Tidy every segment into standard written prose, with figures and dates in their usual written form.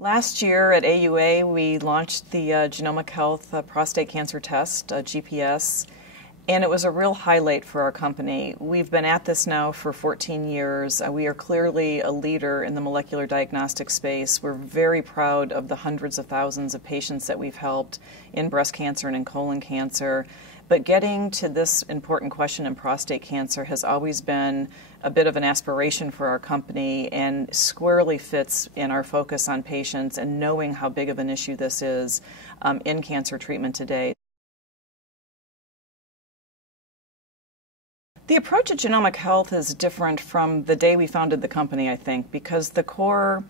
Last year at AUA, we launched the Genomic Health prostate cancer test, GPS, and it was a real highlight for our company. We've been at this now for 14 years. We are clearly a leader in the molecular diagnostic space. We're very proud of the hundreds of thousands of patients that we've helped in breast cancer and in colon cancer. But getting to this important question in prostate cancer has always been a bit of an aspiration for our company and squarely fits in our focus on patients and knowing how big of an issue this is in cancer treatment today. The approach at Genomic Health is different from the day we founded the company, I think, because the core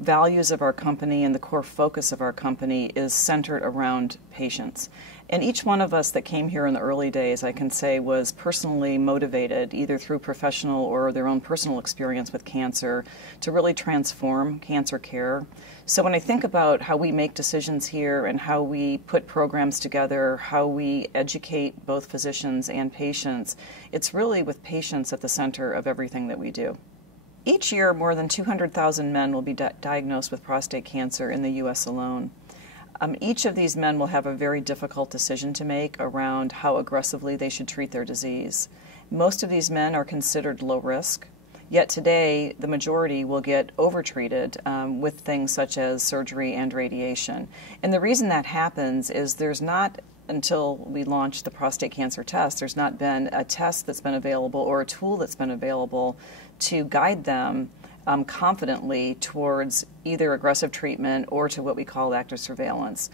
values of our company and the core focus of our company is centered around patients. And each one of us that came here in the early days, I can say, was personally motivated, either through professional or their own personal experience with cancer, to really transform cancer care. So when I think about how we make decisions here and how we put programs together, how we educate both physicians and patients, it's really with patients at the center of everything that we do. Each year, more than 200,000 men will be diagnosed with prostate cancer in the U.S. alone. Each of these men will have a very difficult decision to make around how aggressively they should treat their disease. Most of these men are considered low risk, yet today the majority will get overtreated with things such as surgery and radiation. And the reason that happens is there's not, until we launched the prostate cancer test, there's not been a test that's been available or a tool that's been available to guide them confidently towards either aggressive treatment or to what we call active surveillance.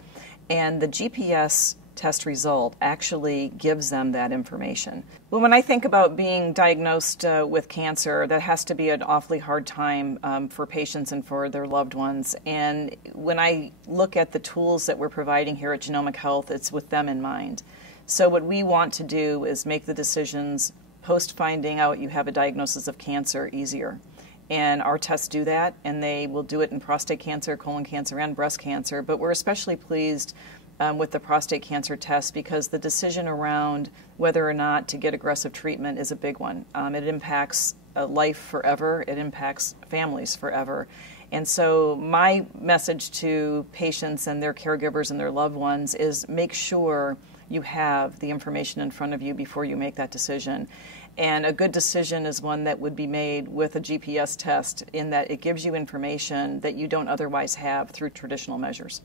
And the GPS test result actually gives them that information. Well, when I think about being diagnosed with cancer, that has to be an awfully hard time for patients and for their loved ones. And when I look at the tools that we're providing here at Genomic Health, it's with them in mind. So what we want to do is make the decisions post finding out you have a diagnosis of cancer easier. And our tests do that, and they will do it in prostate cancer, colon cancer, and breast cancer. But we're especially pleased with the prostate cancer test because the decision around whether or not to get aggressive treatment is a big one. It impacts life forever. It impacts families forever. And so my message to patients and their caregivers and their loved ones is make sure you have the information in front of you before you make that decision. And a good decision is one that would be made with a GPS test in that it gives you information that you don't otherwise have through traditional measures.